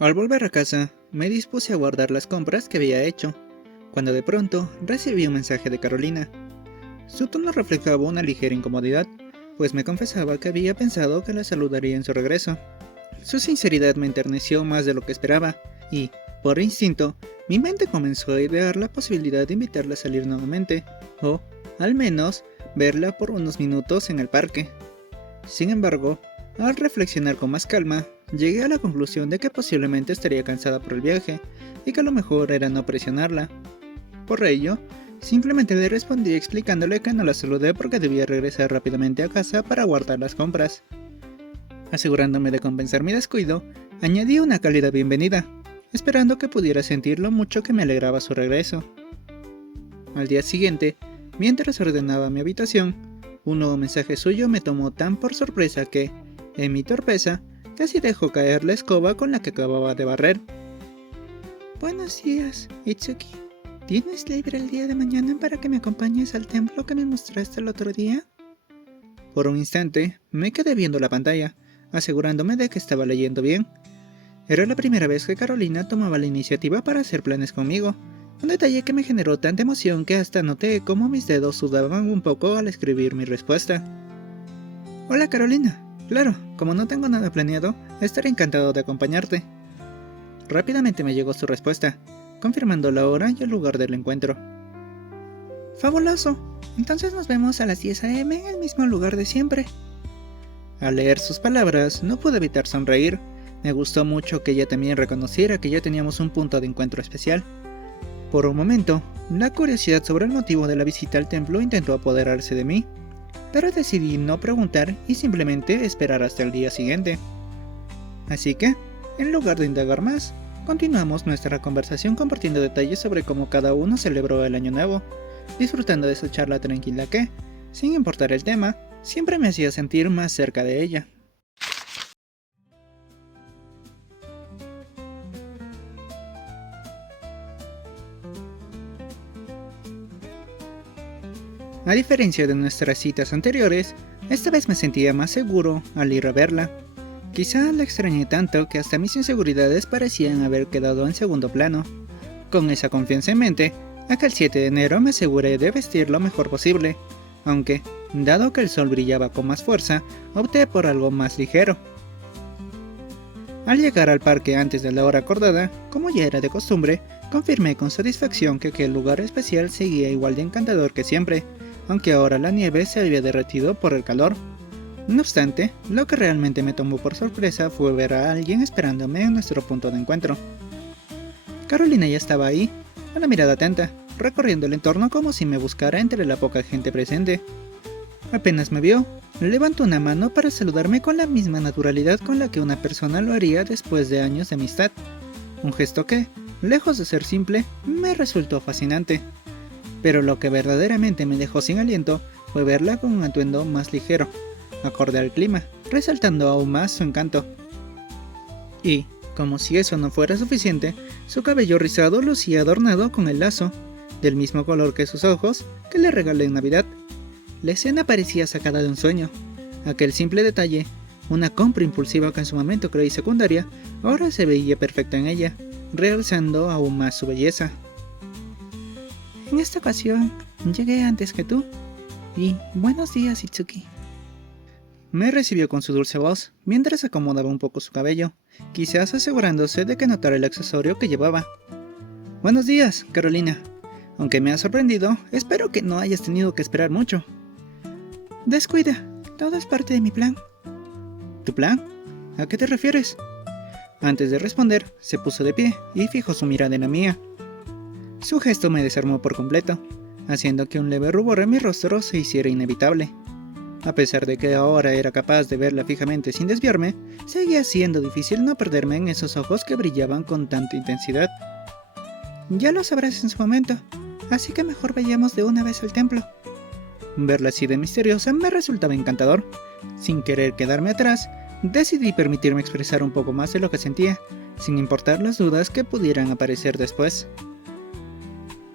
Al volver a casa, me dispuse a guardar las compras que había hecho, cuando de pronto recibí un mensaje de Carolina. Su tono reflejaba una ligera incomodidad, pues me confesaba que había pensado que la saludaría en su regreso. Su sinceridad me enterneció más de lo que esperaba, y, por instinto, mi mente comenzó a idear la posibilidad de invitarla a salir nuevamente, o, al menos, verla por unos minutos en el parque. Sin embargo, al reflexionar con más calma, llegué a la conclusión de que posiblemente estaría cansada por el viaje y que lo mejor era no presionarla. Por ello, simplemente le respondí explicándole que no la saludé porque debía regresar rápidamente a casa para guardar las compras. Asegurándome de compensar mi descuido, añadí una cálida bienvenida, esperando que pudiera sentir lo mucho que me alegraba su regreso. Al día siguiente, mientras ordenaba mi habitación, un nuevo mensaje suyo me tomó tan por sorpresa que, en mi torpeza, casi dejó caer la escoba con la que acababa de barrer. Buenos días, Itsuki. ¿Tienes libre el día de mañana para que me acompañes al templo que me mostraste el otro día? Por un instante, me quedé viendo la pantalla, asegurándome de que estaba leyendo bien. Era la primera vez que Carolina tomaba la iniciativa para hacer planes conmigo, un detalle que me generó tanta emoción que hasta noté cómo mis dedos sudaban un poco al escribir mi respuesta. Hola Carolina, claro, como no tengo nada planeado, estaré encantado de acompañarte. Rápidamente me llegó su respuesta, confirmando la hora y el lugar del encuentro. ¡Fabuloso! Entonces nos vemos a las 10 a.m. en el mismo lugar de siempre. Al leer sus palabras, no pude evitar sonreír. Me gustó mucho que ella también reconociera que ya teníamos un punto de encuentro especial. Por un momento, la curiosidad sobre el motivo de la visita al templo intentó apoderarse de mí, pero decidí no preguntar y simplemente esperar hasta el día siguiente. Así que, en lugar de indagar más, continuamos nuestra conversación compartiendo detalles sobre cómo cada uno celebró el año nuevo, disfrutando de esa charla tranquila que, sin importar el tema, siempre me hacía sentir más cerca de ella. A diferencia de nuestras citas anteriores, esta vez me sentía más seguro al ir a verla. Quizá la extrañé tanto que hasta mis inseguridades parecían haber quedado en segundo plano. Con esa confianza en mente, aquel 7 de enero me aseguré de vestir lo mejor posible, aunque, dado que el sol brillaba con más fuerza, opté por algo más ligero. Al llegar al parque antes de la hora acordada, como ya era de costumbre, confirmé con satisfacción que aquel lugar especial seguía igual de encantador que siempre, aunque ahora la nieve se había derretido por el calor. No obstante, lo que realmente me tomó por sorpresa fue ver a alguien esperándome en nuestro punto de encuentro. Carolina ya estaba ahí, a la mirada atenta, recorriendo el entorno como si me buscara entre la poca gente presente. Apenas me vio, levantó una mano para saludarme con la misma naturalidad con la que una persona lo haría después de años de amistad. Un gesto que, lejos de ser simple, me resultó fascinante. Pero lo que verdaderamente me dejó sin aliento fue verla con un atuendo más ligero, acorde al clima, resaltando aún más su encanto. Y, como si eso no fuera suficiente, su cabello rizado lucía adornado con el lazo, del mismo color que sus ojos, que le regalé en Navidad. La escena parecía sacada de un sueño. Aquel simple detalle, una compra impulsiva que en su momento creí secundaria, ahora se veía perfecta en ella, realzando aún más su belleza. En esta ocasión, llegué antes que tú, y buenos días, Itsuki. Me recibió con su dulce voz, mientras acomodaba un poco su cabello, quizás asegurándose de que notara el accesorio que llevaba. Buenos días, Carolina. Aunque me ha sorprendido, espero que no hayas tenido que esperar mucho. Descuida, todo es parte de mi plan. ¿Tu plan? ¿A qué te refieres? Antes de responder, se puso de pie y fijó su mirada en la mía. Su gesto me desarmó por completo, haciendo que un leve rubor en mi rostro se hiciera inevitable. A pesar de que ahora era capaz de verla fijamente sin desviarme, seguía siendo difícil no perderme en esos ojos que brillaban con tanta intensidad. Ya lo sabrás en su momento, así que mejor vayamos de una vez al templo. Verla así de misteriosa me resultaba encantador. Sin querer quedarme atrás, decidí permitirme expresar un poco más de lo que sentía, sin importar las dudas que pudieran aparecer después.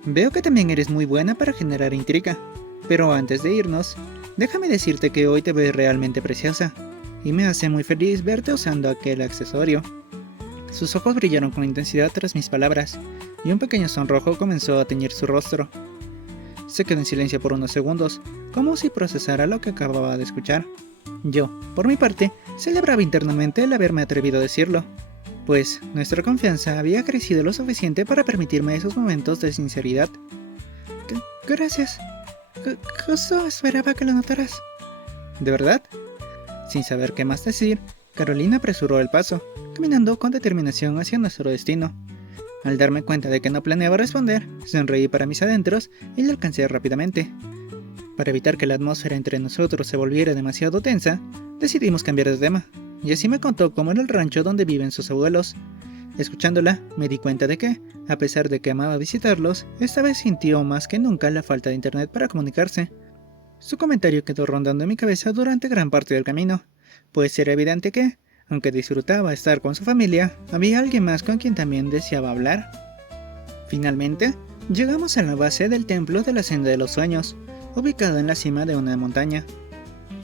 Veo que también eres muy buena para generar intriga, pero antes de irnos, déjame decirte que hoy te ves realmente preciosa, y me hace muy feliz verte usando aquel accesorio. Sus ojos brillaron con intensidad tras mis palabras, y un pequeño sonrojo comenzó a teñir su rostro. Se quedó en silencio por unos segundos, como si procesara lo que acababa de escuchar. Yo, por mi parte, celebraba internamente el haberme atrevido a decirlo, pues nuestra confianza había crecido lo suficiente para permitirme esos momentos de sinceridad. Gracias. Justo esperaba que lo notaras. ¿De verdad? Sin saber qué más decir, Carolina apresuró el paso, caminando con determinación hacia nuestro destino. Al darme cuenta de que no planeaba responder, sonreí para mis adentros y le alcancé rápidamente. Para evitar que la atmósfera entre nosotros se volviera demasiado tensa, decidimos cambiar de tema, y así me contó cómo era el rancho donde viven sus abuelos. Escuchándola, me di cuenta de que, a pesar de que amaba visitarlos, esta vez sintió más que nunca la falta de internet para comunicarse. Su comentario quedó rondando en mi cabeza durante gran parte del camino, pues era evidente que, aunque disfrutaba estar con su familia, había alguien más con quien también deseaba hablar. Finalmente, llegamos a la base del templo de la Senda de los Sueños, ubicado en la cima de una montaña.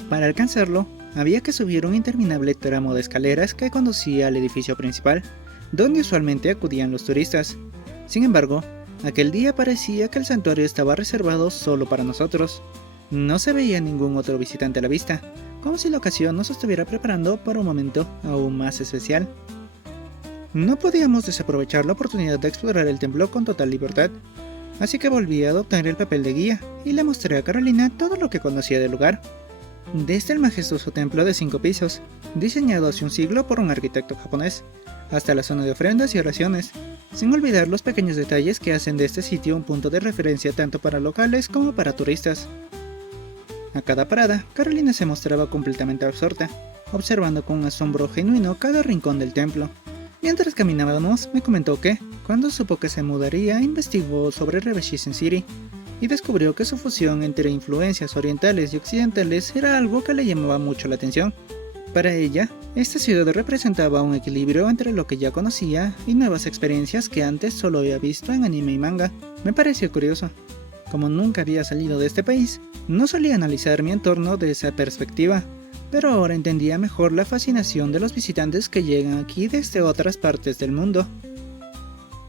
Para alcanzarlo, había que subir un interminable tramo de escaleras que conducía al edificio principal, donde usualmente acudían los turistas. Sin embargo, aquel día parecía que el santuario estaba reservado solo para nosotros. No se veía ningún otro visitante a la vista, como si la ocasión nos estuviera preparando para un momento aún más especial. No podíamos desaprovechar la oportunidad de explorar el templo con total libertad, así que volví a adoptar el papel de guía y le mostré a Carolina todo lo que conocía del lugar. Desde el majestuoso templo de 5 pisos, diseñado hace un siglo por un arquitecto japonés, hasta la zona de ofrendas y oraciones, sin olvidar los pequeños detalles que hacen de este sitio un punto de referencia tanto para locales como para turistas. A cada parada, Carolina se mostraba completamente absorta, observando con un asombro genuino cada rincón del templo. Mientras caminábamos, me comentó que, cuando supo que se mudaría, investigó sobre Rebeshisen City y descubrió que su fusión entre influencias orientales y occidentales era algo que le llamaba mucho la atención. Para ella, esta ciudad representaba un equilibrio entre lo que ya conocía y nuevas experiencias que antes solo había visto en anime y manga. Me pareció curioso. Como nunca había salido de este país, no solía analizar mi entorno de esa perspectiva, pero ahora entendía mejor la fascinación de los visitantes que llegan aquí desde otras partes del mundo.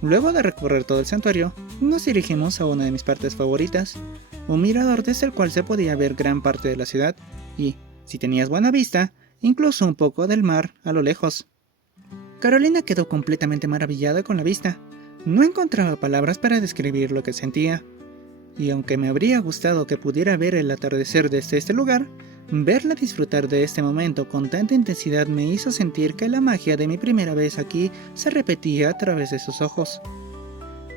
Luego de recorrer todo el santuario, nos dirigimos a una de mis partes favoritas, un mirador desde el cual se podía ver gran parte de la ciudad y, si tenías buena vista, incluso un poco del mar a lo lejos. Carolina quedó completamente maravillada con la vista. No encontraba palabras para describir lo que sentía. Y aunque me habría gustado que pudiera ver el atardecer desde este lugar, verla disfrutar de este momento con tanta intensidad me hizo sentir que la magia de mi primera vez aquí se repetía a través de sus ojos.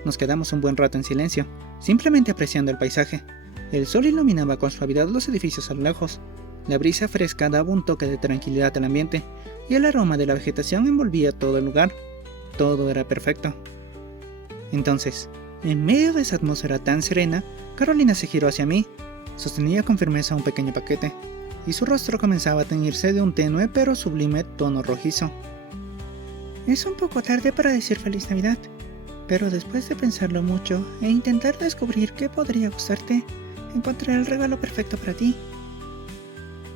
Nos quedamos un buen rato en silencio, simplemente apreciando el paisaje. El sol iluminaba con suavidad los edificios a lo lejos. La brisa fresca daba un toque de tranquilidad al ambiente, y el aroma de la vegetación envolvía todo el lugar. Todo era perfecto. Entonces, en medio de esa atmósfera tan serena, Carolina se giró hacia mí. Sostenía con firmeza un pequeño paquete, y su rostro comenzaba a teñirse de un tenue pero sublime tono rojizo. Es un poco tarde para decir Feliz Navidad, pero después de pensarlo mucho e intentar descubrir qué podría gustarte, encontré el regalo perfecto para ti.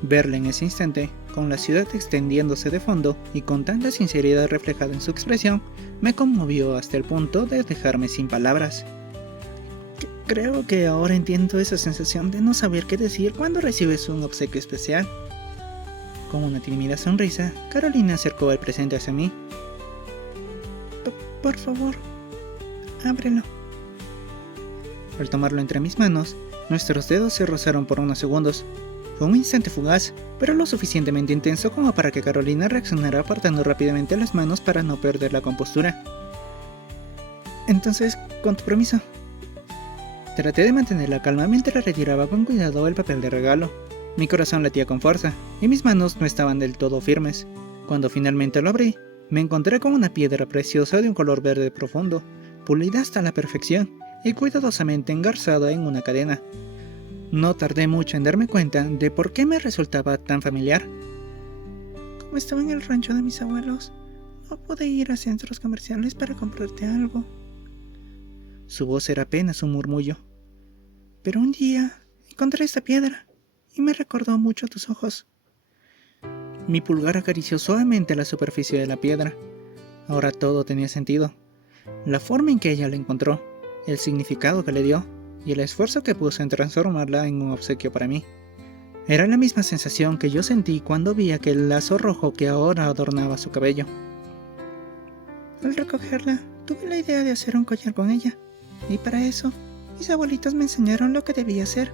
Verla en ese instante, con la ciudad extendiéndose de fondo y con tanta sinceridad reflejada en su expresión, me conmovió hasta el punto de dejarme sin palabras. Creo que ahora entiendo esa sensación de no saber qué decir cuando recibes un obsequio especial. Con una tímida sonrisa, Carolina acercó el presente hacia mí. Por favor, ábrelo. Al tomarlo entre mis manos, nuestros dedos se rozaron por unos segundos. Fue un instante fugaz, pero lo suficientemente intenso como para que Carolina reaccionara apartando rápidamente las manos para no perder la compostura. Entonces, con tu permiso. Traté de mantener la calma mientras retiraba con cuidado el papel de regalo. Mi corazón latía con fuerza, y mis manos no estaban del todo firmes. Cuando finalmente lo abrí, me encontré con una piedra preciosa de un color verde profundo, pulida hasta la perfección y cuidadosamente engarzada en una cadena. No tardé mucho en darme cuenta de por qué me resultaba tan familiar. Como estaba en el rancho de mis abuelos, no pude ir a centros comerciales para comprarte algo. Su voz era apenas un murmullo. Pero un día encontré esta piedra y me recordó mucho a tus ojos. Mi pulgar acarició suavemente la superficie de la piedra. Ahora todo tenía sentido. La forma en que ella la encontró, el significado que le dio y el esfuerzo que puso en transformarla en un obsequio para mí. Era la misma sensación que yo sentí cuando vi aquel lazo rojo que ahora adornaba su cabello. Al recogerla, tuve la idea de hacer un collar con ella, y para eso, mis abuelitos me enseñaron lo que debía hacer,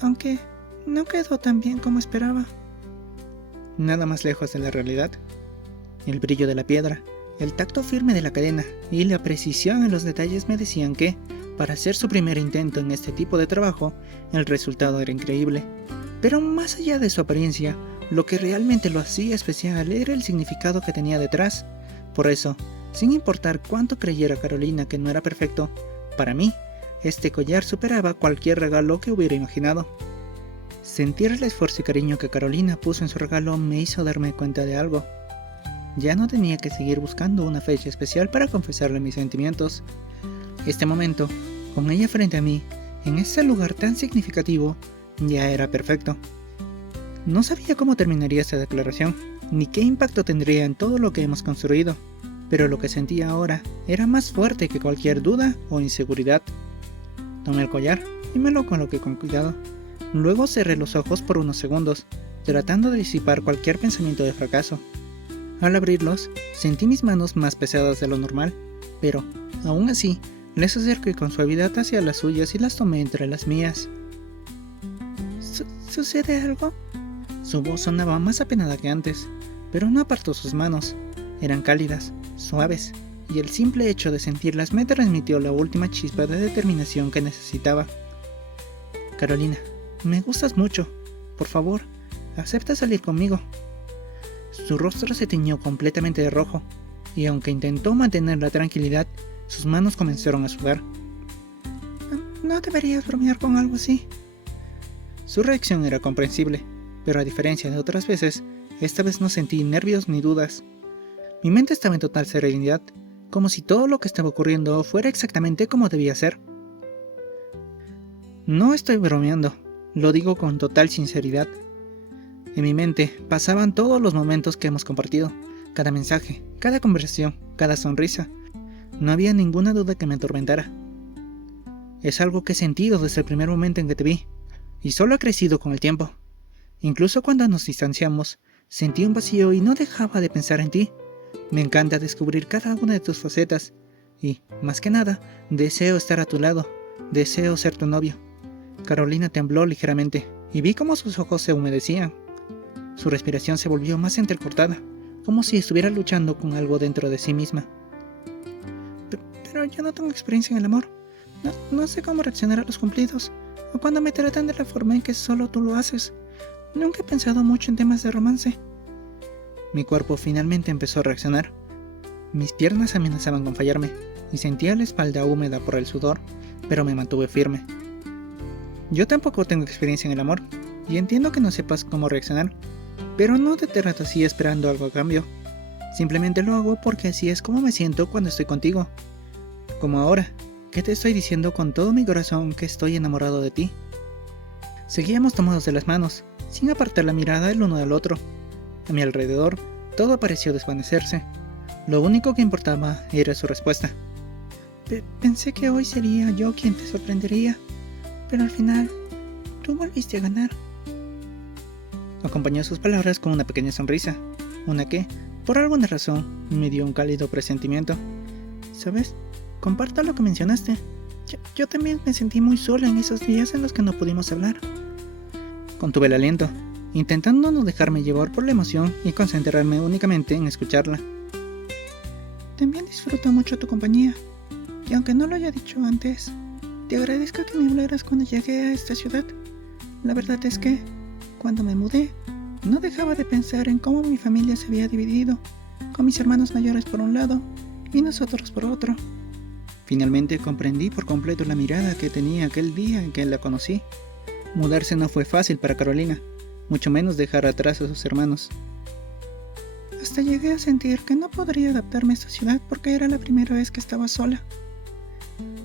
aunque no quedó tan bien como esperaba. Nada más lejos de la realidad. El brillo de la piedra, el tacto firme de la cadena y la precisión en los detalles me decían que, para hacer su primer intento en este tipo de trabajo, el resultado era increíble. Pero más allá de su apariencia, lo que realmente lo hacía especial era el significado que tenía detrás. Por eso, sin importar cuánto creyera Carolina que no era perfecto, para mí, este collar superaba cualquier regalo que hubiera imaginado. Sentir el esfuerzo y cariño que Carolina puso en su regalo me hizo darme cuenta de algo. Ya no tenía que seguir buscando una fecha especial para confesarle mis sentimientos. Este momento, con ella frente a mí, en ese lugar tan significativo, ya era perfecto. No sabía cómo terminaría esta declaración, ni qué impacto tendría en todo lo que hemos construido, pero lo que sentía ahora era más fuerte que cualquier duda o inseguridad. Tomé el collar y me lo coloqué con cuidado. Luego cerré los ojos por unos segundos, tratando de disipar cualquier pensamiento de fracaso. Al abrirlos, sentí mis manos más pesadas de lo normal, pero, aún así, les acerqué con suavidad hacia las suyas y las tomé entre las mías. ¿Sucede algo? Su voz sonaba más apenada que antes, pero no apartó sus manos. Eran cálidas, suaves, y el simple hecho de sentirlas me transmitió la última chispa de determinación que necesitaba. Carolina, me gustas mucho. Por favor, acepta salir conmigo. Su rostro se tiñó completamente de rojo, y aunque intentó mantener la tranquilidad, sus manos comenzaron a sudar. No deberías bromear con algo así. Su reacción era comprensible, pero a diferencia de otras veces, esta vez no sentí nervios ni dudas. Mi mente estaba en total serenidad, como si todo lo que estaba ocurriendo fuera exactamente como debía ser. No estoy bromeando, lo digo con total sinceridad. En mi mente pasaban todos los momentos que hemos compartido, cada mensaje, cada conversación, cada sonrisa. No había ninguna duda que me atormentara. Es algo que he sentido desde el primer momento en que te vi, y solo ha crecido con el tiempo. Incluso cuando nos distanciamos, sentí un vacío y no dejaba de pensar en ti. Me encanta descubrir cada una de tus facetas, y, más que nada, deseo estar a tu lado, deseo ser tu novio. Carolina tembló ligeramente, y vi cómo sus ojos se humedecían. Su respiración se volvió más entrecortada, como si estuviera luchando con algo dentro de sí misma. Pero yo no tengo experiencia en el amor. No sé cómo reaccionar a los cumplidos, o cuando me tratan de la forma en que solo tú lo haces. Nunca he pensado mucho en temas de romance. Mi cuerpo finalmente empezó a reaccionar. Mis piernas amenazaban con fallarme, y sentía la espalda húmeda por el sudor, pero me mantuve firme. Yo tampoco tengo experiencia en el amor, y entiendo que no sepas cómo reaccionar, pero no te trato así esperando algo a cambio. Simplemente lo hago porque así es como me siento cuando estoy contigo. Como ahora, que te estoy diciendo con todo mi corazón que estoy enamorado de ti. Seguíamos tomados de las manos, sin apartar la mirada el uno del otro. A mi alrededor, todo pareció desvanecerse. Lo único que importaba era su respuesta. Pensé que hoy sería yo quien te sorprendería, pero al final, tú volviste a ganar. Acompañó sus palabras con una pequeña sonrisa, una que, por alguna razón, me dio un cálido presentimiento. ¿Sabes? Comparto lo que mencionaste. Yo también me sentí muy sola en esos días en los que no pudimos hablar. Contuve el aliento, intentando no dejarme llevar por la emoción y concentrarme únicamente en escucharla. También disfruto mucho tu compañía, y aunque no lo haya dicho antes, te agradezco que me hablaras cuando llegué a esta ciudad. La verdad es que, cuando me mudé, no dejaba de pensar en cómo mi familia se había dividido, con mis hermanos mayores por un lado y nosotros por otro. Finalmente comprendí por completo la mirada que tenía aquel día en que la conocí. Mudarse no fue fácil para Carolina, mucho menos dejar atrás a sus hermanos. Hasta llegué a sentir que no podría adaptarme a esta ciudad porque era la primera vez que estaba sola.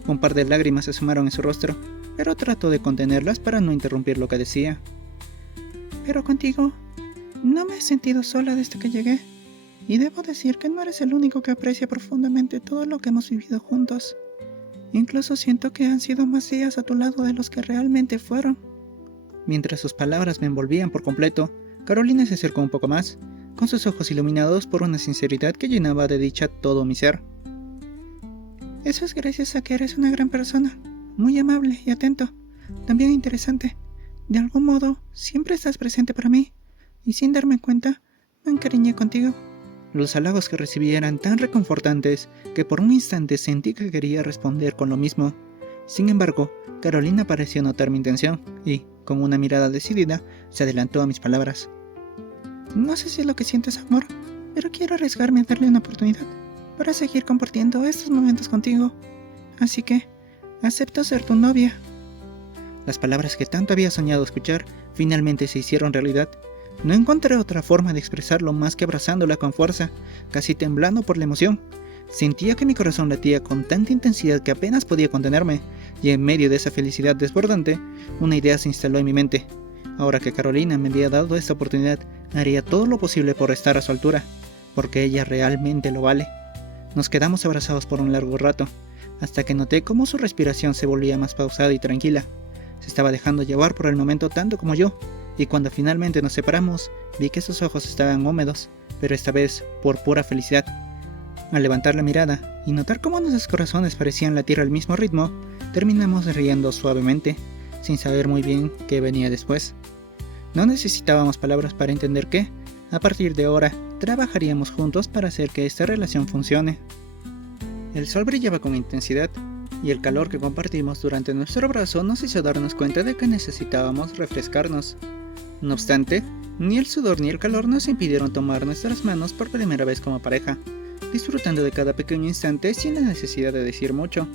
Un par de lágrimas se asomaron en su rostro, pero trató de contenerlas para no interrumpir lo que decía. Pero contigo, no me he sentido sola desde que llegué. Y debo decir que no eres el único que aprecia profundamente todo lo que hemos vivido juntos. Incluso siento que han sido más días a tu lado de los que realmente fueron. Mientras sus palabras me envolvían por completo, Carolina se acercó un poco más, con sus ojos iluminados por una sinceridad que llenaba de dicha todo mi ser. Eso es gracias a que eres una gran persona, muy amable y atento, también interesante. De algún modo, siempre estás presente para mí, y sin darme cuenta, me encariñé contigo. Los halagos que recibí eran tan reconfortantes que por un instante sentí que quería responder con lo mismo. Sin embargo, Carolina pareció notar mi intención y, con una mirada decidida, se adelantó a mis palabras. No sé si es lo que sientes, amor, pero quiero arriesgarme a darle una oportunidad para seguir compartiendo estos momentos contigo. Así que, acepto ser tu novia. Las palabras que tanto había soñado escuchar finalmente se hicieron realidad. No encontré otra forma de expresarlo más que abrazándola con fuerza, casi temblando por la emoción. Sentía que mi corazón latía con tanta intensidad que apenas podía contenerme, y en medio de esa felicidad desbordante, una idea se instaló en mi mente. Ahora que Carolina me había dado esta oportunidad, haría todo lo posible por estar a su altura, porque ella realmente lo vale. Nos quedamos abrazados por un largo rato, hasta que noté cómo su respiración se volvía más pausada y tranquila. Se estaba dejando llevar por el momento tanto como yo, y cuando finalmente nos separamos, vi que sus ojos estaban húmedos, pero esta vez por pura felicidad. Al levantar la mirada y notar cómo nuestros corazones parecían latir al mismo ritmo, terminamos riendo suavemente, sin saber muy bien qué venía después. No necesitábamos palabras para entender que, a partir de ahora, trabajaríamos juntos para hacer que esta relación funcione. El sol brillaba con intensidad, y el calor que compartimos durante nuestro abrazo nos hizo darnos cuenta de que necesitábamos refrescarnos. No obstante, ni el sudor ni el calor nos impidieron tomar nuestras manos por primera vez como pareja, disfrutando de cada pequeño instante sin la necesidad de decir mucho.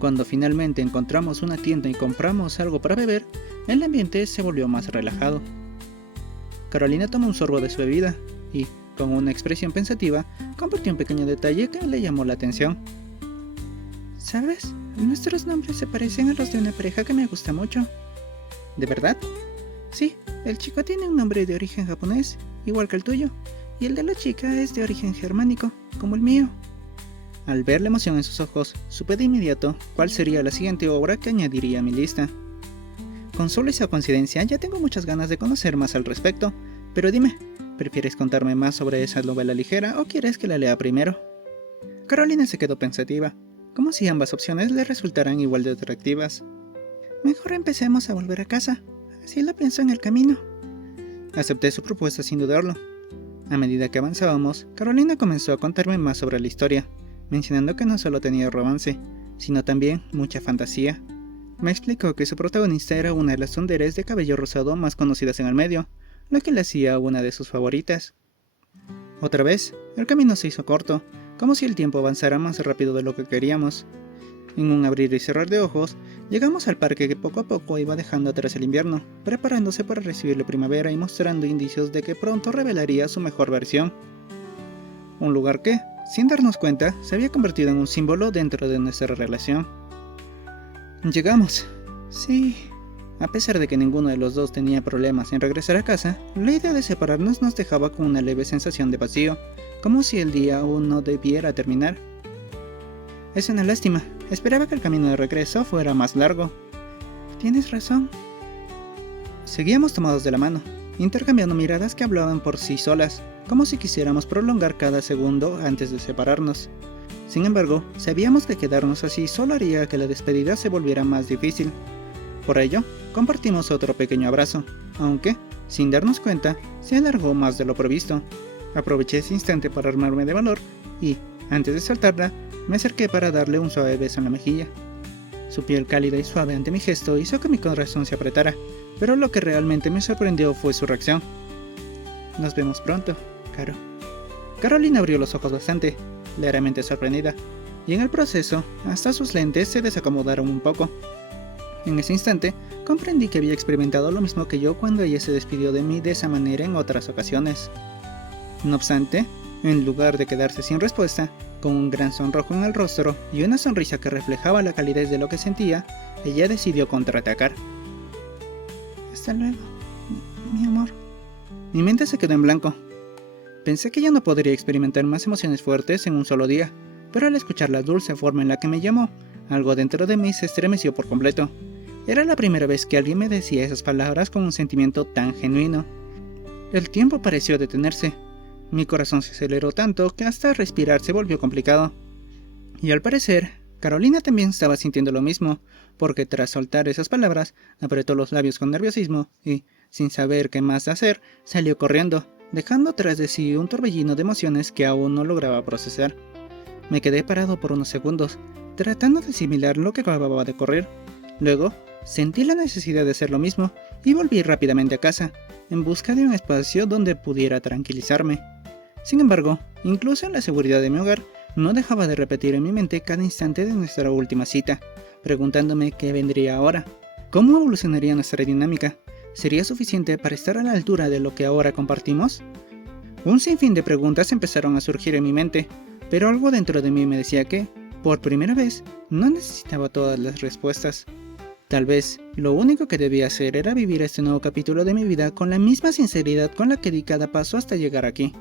Cuando finalmente encontramos una tienda y compramos algo para beber, el ambiente se volvió más relajado. Carolina tomó un sorbo de su bebida y, con una expresión pensativa, compartió un pequeño detalle que le llamó la atención. ¿Sabes? Nuestros nombres se parecen a los de una pareja que me gusta mucho. ¿De verdad? Sí, el chico tiene un nombre de origen japonés, igual que el tuyo, y el de la chica es de origen germánico, como el mío. Al ver la emoción en sus ojos, supe de inmediato cuál sería la siguiente obra que añadiría a mi lista. Con solo esa coincidencia ya tengo muchas ganas de conocer más al respecto, pero dime, ¿prefieres contarme más sobre esa novela ligera o quieres que la lea primero? Carolina se quedó pensativa, como si ambas opciones le resultaran igual de atractivas. Mejor empecemos a volver a casa, así la pienso en el camino. Acepté su propuesta sin dudarlo. A medida que avanzábamos, Carolina comenzó a contarme más sobre la historia, mencionando que no solo tenía romance, sino también mucha fantasía. Me explicó que su protagonista era una de las tsundere de cabello rosado más conocidas en el medio, lo que le hacía una de sus favoritas. Otra vez, el camino se hizo corto, como si el tiempo avanzara más rápido de lo que queríamos. En un abrir y cerrar de ojos, llegamos al parque que poco a poco iba dejando atrás el invierno, preparándose para recibir la primavera y mostrando indicios de que pronto revelaría su mejor versión. Un lugar que, sin darnos cuenta, se había convertido en un símbolo dentro de nuestra relación. Llegamos. Sí. A pesar de que ninguno de los dos tenía problemas en regresar a casa, la idea de separarnos nos dejaba con una leve sensación de vacío, como si el día aún no debiera terminar. Es una lástima. Esperaba que el camino de regreso fuera más largo. Tienes razón. Seguíamos tomados de la mano, intercambiando miradas que hablaban por sí solas, como si quisiéramos prolongar cada segundo antes de separarnos. Sin embargo, sabíamos que quedarnos así solo haría que la despedida se volviera más difícil. Por ello, compartimos otro pequeño abrazo, aunque, sin darnos cuenta, se alargó más de lo previsto. Aproveché ese instante para armarme de valor y, antes de soltarla, me acerqué para darle un suave beso en la mejilla. Su piel cálida y suave ante mi gesto hizo que mi corazón se apretara, pero lo que realmente me sorprendió fue su reacción. Nos vemos pronto, Caro. Carolina abrió los ojos bastante, levemente sorprendida, y en el proceso, hasta sus lentes se desacomodaron un poco. En ese instante, comprendí que había experimentado lo mismo que yo cuando ella se despidió de mí de esa manera en otras ocasiones. No obstante, en lugar de quedarse sin respuesta, con un gran sonrojo en el rostro y una sonrisa que reflejaba la calidez de lo que sentía, ella decidió contraatacar. Hasta luego, mi amor. Mi mente se quedó en blanco. Pensé que ya no podría experimentar más emociones fuertes en un solo día, pero al escuchar la dulce forma en la que me llamó, algo dentro de mí se estremeció por completo. Era la primera vez que alguien me decía esas palabras con un sentimiento tan genuino. El tiempo pareció detenerse. Mi corazón se aceleró tanto que hasta respirar se volvió complicado. Y al parecer, Carolina también estaba sintiendo lo mismo, porque tras soltar esas palabras, apretó los labios con nerviosismo y, sin saber qué más hacer, salió corriendo, dejando tras de sí un torbellino de emociones que aún no lograba procesar. Me quedé parado por unos segundos, tratando de asimilar lo que acababa de ocurrir. Luego, sentí la necesidad de hacer lo mismo y volví rápidamente a casa, en busca de un espacio donde pudiera tranquilizarme. Sin embargo, incluso en la seguridad de mi hogar, no dejaba de repetir en mi mente cada instante de nuestra última cita, preguntándome qué vendría ahora, cómo evolucionaría nuestra dinámica, ¿sería suficiente para estar a la altura de lo que ahora compartimos? Un sinfín de preguntas empezaron a surgir en mi mente, pero algo dentro de mí me decía que, por primera vez, no necesitaba todas las respuestas. Tal vez, lo único que debía hacer era vivir este nuevo capítulo de mi vida con la misma sinceridad con la que di cada paso hasta llegar aquí.